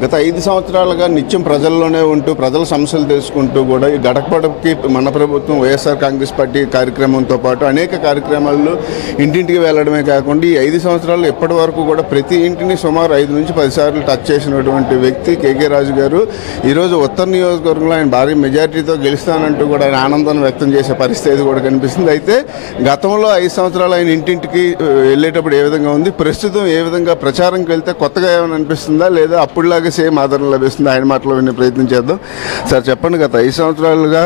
గత 5 సంవత్సరాలుగా నిత్యం ప్రజల్లోనే ఉంటూ ప్రజల సమస్యలు తెలుసుకుంటూ కూడా ఈ గడపకి మన ప్రభుత్వం వైఎస్ఆర్ కాంగ్రెస్ పార్టీ కార్యక్రమంతో పాటు అనేక కార్యక్రమాల్లో ఇంటింటికి వెళ్ళడమే కాకుండా ఈ 5 సంవత్సరాలు ఇప్పటి వరకు కూడా ప్రతి ఇంటిని సుమారు 5 నుంచి 10 సార్లు టచ్ చేసినటువంటి వ్యక్తి కేకే రాజు గారు ఈరోజు ఉత్తర నియోజకవర్గంలో ఆయన భారీ మెజారిటీతో గెలుస్తానంటూ కూడా ఆయన ఆనందాన్ని వ్యక్తం చేసే పరిస్థితి కూడా కనిపిస్తుంది. అయితే గతంలో 5 సంవత్సరాలు ఆయన ఇంటింటికి వెళ్ళేటప్పుడు ఏ విధంగా ఉంది, ప్రస్తుతం ఏ విధంగా ప్రచారంకి వెళ్తే కొత్తగా ఏమైనా అనిపిస్తుందా లేదా అప్పుడులాగా సేమ్ ఆదరణ లభిస్తుంది? ఆయన మాటలో వినే ప్రయత్నం చేద్దాం. సార్ చెప్పండి, గత 5 సంవత్సరాలుగా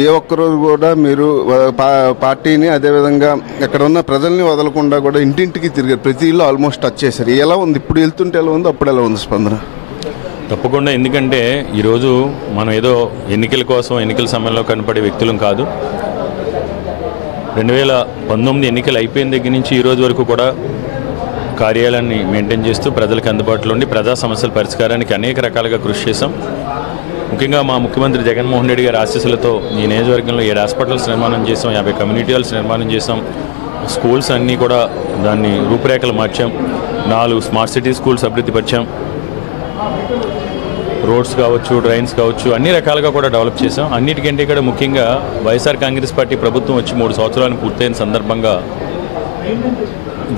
ఏ ఒక్కరోజు కూడా మీరు పార్టీని అదేవిధంగా అక్కడ ఉన్న ప్రజల్ని వదలకుండా కూడా ఇంటింటికి తిరిగారు, ప్రతి ఇల్లు ఆల్మోస్ట్ టచ్ చేశారు. ఎలా ఉంది ఇప్పుడు వెళ్తుంటే, ఎలా ఉంది అప్పుడు ఎలా ఉంది స్పందన? తప్పకుండా, ఎందుకంటే ఈరోజు మనం ఏదో ఎన్నికల కోసం ఎన్నికల సమయంలో కనపడే వ్యక్తులం కాదు. 2019 ఎన్నికలు అయిపోయిన దగ్గర నుంచి ఈ రోజు వరకు కూడా కార్యాలయాన్ని మెయింటైన్ చేస్తూ ప్రజలకు అందుబాటులో ఉండి ప్రజా సమస్యల పరిష్కారానికి అనేక రకాలుగా కృషి చేశాం. ముఖ్యంగా మా ముఖ్యమంత్రి జగన్మోహన్ రెడ్డి గారి ఆశీస్సులతో ఈ నియోజకవర్గంలో 7 హాస్పిటల్స్ నిర్మాణం చేసాం, 50 కమ్యూనిటీ హాల్స్ నిర్మాణం చేసాం, స్కూల్స్ అన్నీ కూడా దాన్ని రూపురేఖలు మార్చాం, 4 స్మార్ట్ సిటీ స్కూల్స్ అభివృద్ధి పరిచాం, రోడ్స్ కావచ్చు, డ్రైన్స్ కావచ్చు, అన్ని రకాలుగా కూడా డెవలప్ చేసాం. అన్నిటికంటే కూడా ముఖ్యంగా వైఎస్ఆర్ కాంగ్రెస్ పార్టీ ప్రభుత్వం వచ్చి 3 సంవత్సరాలు పూర్తయిన సందర్భంగా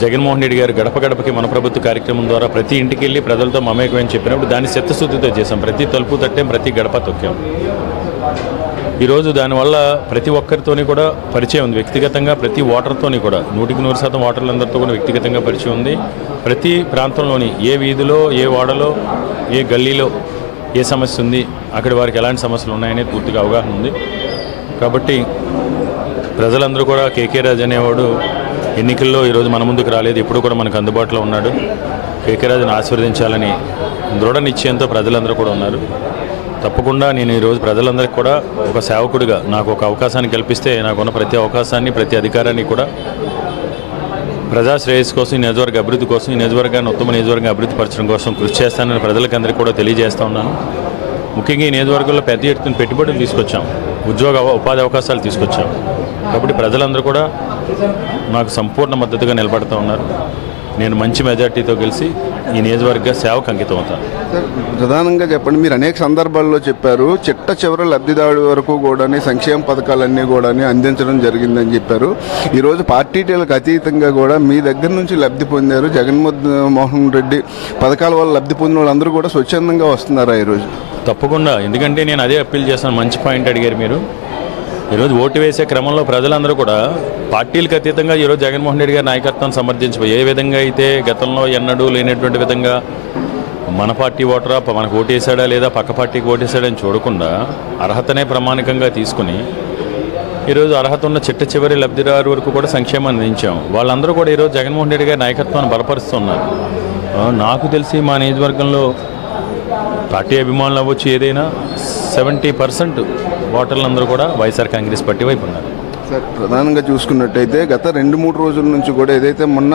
జగన్మోహన్ రెడ్డి గారు గడప గడపకి మన ప్రభుత్వ కార్యక్రమం ద్వారా ప్రతి ఇంటికి వెళ్ళి ప్రజలతో మమేకమని చెప్పినప్పుడు దాన్ని చిత్తశుద్ధితో చేసాం. ప్రతి తలుపు తట్టాం, ప్రతి గడప తొక్కాం. ఈరోజు దానివల్ల ప్రతి ఒక్కరితోని కూడా పరిచయం ఉంది, వ్యక్తిగతంగా ప్రతి ఓటర్తోని కూడా 100% ఓటర్లందరితో కూడా వ్యక్తిగతంగా పరిచయం ఉంది. ప్రతి ప్రాంతంలోని ఏ వీధిలో, ఏ వాడలో, ఏ గల్లీలో ఏ సమస్య ఉంది, అక్కడ వారికి ఎలాంటి సమస్యలు ఉన్నాయనేది పూర్తిగా అవగాహన ఉంది. కాబట్టి ప్రజలందరూ కూడా కేకే రాజు అనేవాడు ఎన్నికల్లో ఈరోజు మన ముందుకు రాలేదు, ఇప్పుడు కూడా మనకు అందుబాటులో ఉన్నాడు. కేకే రాజును ఆశీర్వదించాలని దృఢ నిశ్చయంతో ప్రజలందరూ కూడా ఉన్నారు. తప్పకుండా నేను ఈరోజు ప్రజలందరికీ కూడా ఒక సేవకుడిగా నాకు ఒక అవకాశాన్ని కల్పిస్తే నాకున్న ప్రతి అవకాశాన్ని, ప్రతి అధికారాన్ని కూడా ప్రజా శ్రేయస్సు కోసం, ఈ నియోజకవర్గ అభివృద్ధి కోసం, ఈ నియోజకవర్గాన్ని ఉత్తమ నియోజకవర్గం అభివృద్ధి పరచడం కోసం కృషి చేస్తానని ప్రజలకందరికీ కూడా తెలియజేస్తూ ఉన్నాను. ముఖ్యంగా ఈ నియోజకవర్గంలో పెద్ద ఎత్తున పెట్టుబడులు తీసుకొచ్చాం, ఉపాధి అవకాశాలు తీసుకొచ్చాం. కాబట్టి ప్రజలందరూ కూడా నాకు సంపూర్ణ మద్దతుగా నిలబడుతూ ఉన్నారు. నేను మంచి మెజార్టీతో గెలిచి ఈ నియోజకవర్గ సేవకు అంకితం అవుతాను. సార్, ప్రధానంగా చెప్పండి, మీరు అనేక సందర్భాల్లో చెప్పారు చిట్ట చివరి లబ్ధిదారు వరకు కూడా సంక్షేమ పథకాలన్నీ కూడా అందించడం జరిగిందని చెప్పారు. ఈరోజు పార్టీలకు అతీతంగా కూడా మీ దగ్గర నుంచి లబ్ధి పొందారు. జగన్మోహన్ రెడ్డి పథకాల వల్ల లబ్ధి పొందిన వాళ్ళందరూ కూడా స్వచ్ఛందంగా వస్తున్నారా ఈరోజు? తప్పకుండా, ఎందుకంటే నేను అదే అప్పీల్ చేస్తాను. మంచి పాయింట్ అడిగారు మీరు. ఈరోజు ఓటు వేసే క్రమంలో ప్రజలందరూ కూడా పార్టీలకు అతీతంగా ఈరోజు జగన్మోహన్ రెడ్డి గారి నాయకత్వాన్ని సమర్థించిపోయి ఏ విధంగా అయితే గతంలో ఎన్నడూ లేనటువంటి విధంగా మన పార్టీ ఓటరా మనకు ఓటేసాడా లేదా పక్క పార్టీకి ఓటేసాడని చూడకుండా అర్హతనే ప్రామాణికంగా తీసుకుని ఈరోజు అర్హత ఉన్న చిట్ట చివరి లబ్ధిదారు వరకు కూడా సంక్షేమాన్ని అందించాం. వాళ్ళందరూ కూడా ఈరోజు జగన్మోహన్ రెడ్డి గారి నాయకత్వాన్ని బలపరుస్తున్నారు. నాకు తెలిసి మా నియోజకవర్గంలో పార్టీ అభిమానులు అవ్వచ్చు, ఏదైనా 70% ఓటర్లందరూ కూడా వైఎస్ఆర్ కాంగ్రెస్ పార్టీ వైపు ఉన్నారు. సార్, ప్రధానంగా చూసుకున్నట్టయితే గత 2-3 రోజుల నుంచి కూడా ఏదైతే మొన్న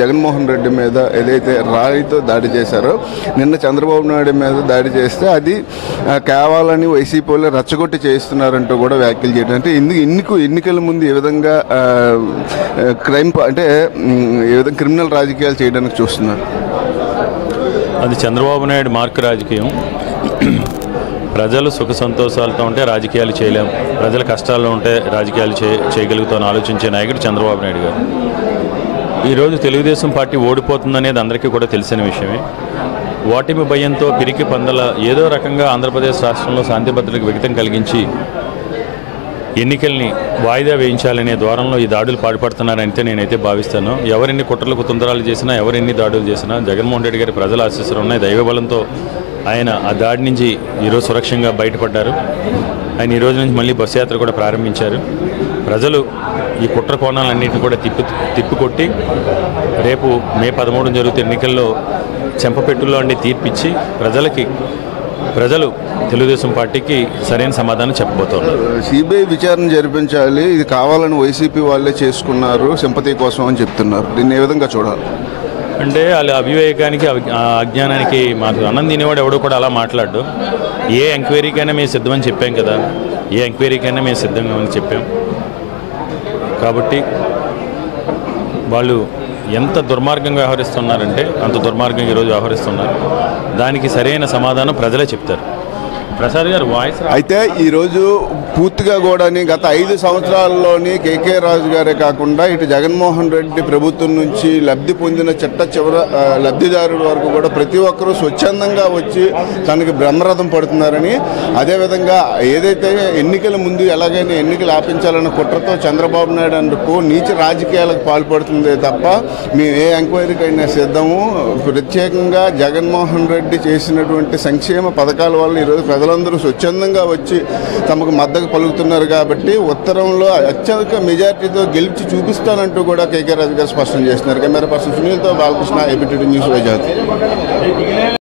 జగన్మోహన్ రెడ్డి మీద ఏదైతే రాయితో దాడి చేశారో, నిన్న చంద్రబాబు నాయుడు మీద దాడి చేస్తే అది కావాలని వైసీపీ వాళ్ళు రెచ్చగొట్టి చేస్తున్నారంటూ కూడా వ్యాఖ్యలు చేయడం, అంటే ఎన్నికల ముందు ఏ విధంగా క్రైమ్ అంటే ఏ విధంగా క్రిమినల్ రాజకీయాలు చేయడానికి చూస్తున్నారు? అది చంద్రబాబు నాయుడు మార్క్ రాజకీయం. ప్రజలు సుఖ సంతోషాలతో ఉంటే రాజకీయాలు చేయలేం, ప్రజల కష్టాల్లో ఉంటే రాజకీయాలు చేయగలుగుతామని ఆలోచించే నాయకుడు చంద్రబాబు నాయుడు గారు. ఈరోజు తెలుగుదేశం పార్టీ ఓడిపోతుందనేది అందరికీ కూడా తెలిసిన విషయమే. ఓటమి భయంతో పిరికి పందల ఏదో రకంగా ఆంధ్రప్రదేశ్ రాష్ట్రంలో శాంతి భద్రతలకు విఘాతం కలిగించి ఎన్నికల్ని వాయిదా వేయించాలనే ద్వారంలో ఈ దాడులు పాటుపడుతున్నారంటే నేనైతే భావిస్తాను. ఎవరెన్ని కుట్రలు కుతంత్రాలు చేసినా, ఎవరెన్ని దాడులు చేసినా జగన్మోహన్ రెడ్డి గారి ప్రజల ఆశీస్సులు ఉన్నాయి. దైవబలంతో ఆయన ఆ దాడి నుంచి ఈరోజు సురక్షంగా బయటపడ్డారు. ఆయన ఈరోజు నుంచి మళ్ళీ బస్సు యాత్ర కూడా ప్రారంభించారు. ప్రజలు ఈ కుట్ర కోణాలన్నింటినీ కూడా తిప్పికొట్టి రేపు మే 13 జరుగుతున్న ఎన్నికల్లో చెంపపెట్టుల్లో అండి తీర్పిచ్చి ప్రజలు తెలుగుదేశం పార్టీకి సరైన సమాధానం చెప్పబోతున్నారు. సిబిఐ విచారణ జరిపించాలి, ఇది కావాలని వైసీపీ వాళ్ళే చేసుకున్నారు సింపతి కోసం అని చెప్తున్నారు. దీన్ని ఏ విధంగా చూడాలి? అంటే వాళ్ళ అవివేకానికి అజ్ఞానానికి మాకు అన్నం తినేవాడు ఎవడో కూడా అలా మాట్లాడు. ఏ ఎంక్వైరీకైనా మేము సిద్ధమని చెప్పాం కదా, ఏ ఎంక్వైరీకైనా మేము సిద్ధంగా అని చెప్పాం. కాబట్టి వాళ్ళు ఎంత దుర్మార్గంగా వ్యవహరిస్తున్నారంటే అంత దుర్మార్గంగా ఈరోజు వ్యవహరిస్తున్నారు. దానికి సరైన సమాధానం ప్రజలే చెప్తారు. ప్రసాద్ గారు వాయిస్ అయితే ఈరోజు పూర్తిగా కూడా గత 5 సంవత్సరాల్లోని కేకే రాజు గారే కాకుండా ఇటు జగన్మోహన్ రెడ్డి ప్రభుత్వం నుంచి లబ్ధి పొందిన లబ్ధిదారుల వరకు కూడా ప్రతి ఒక్కరూ స్వచ్ఛందంగా వచ్చి తనకి బ్రహ్మరథం పడుతున్నారని, అదేవిధంగా ఏదైతే ఎన్నికల ముందు ఎలాగైనా ఎన్నికలు ఆపించాలన్న కుట్రతో చంద్రబాబు నాయుడు అందుకు నీచ రాజకీయాలకు పాల్పడుతుందే తప్ప మేము ఏ ఎంక్వైరీకైనా సిద్ధము. ప్రత్యేకంగా జగన్మోహన్ రెడ్డి చేసినటువంటి సంక్షేమ పథకాల వల్ల ఈరోజు ప్రజలందరూ స్వచ్ఛందంగా వచ్చి తమకు మద్దతు పలుకుతున్నారు. కాబట్టి ఉత్తరంలో అత్యధిక మెజార్టీతో గెలిచి చూపిస్తానంటూ కూడా కేకే రాజు గారు స్పష్టం చేస్తున్నారు. కెమెరా పర్సన్ సునీల్తో బాలకృష్ణ, ఏబిటీ న్యూస్ వైజాగ్.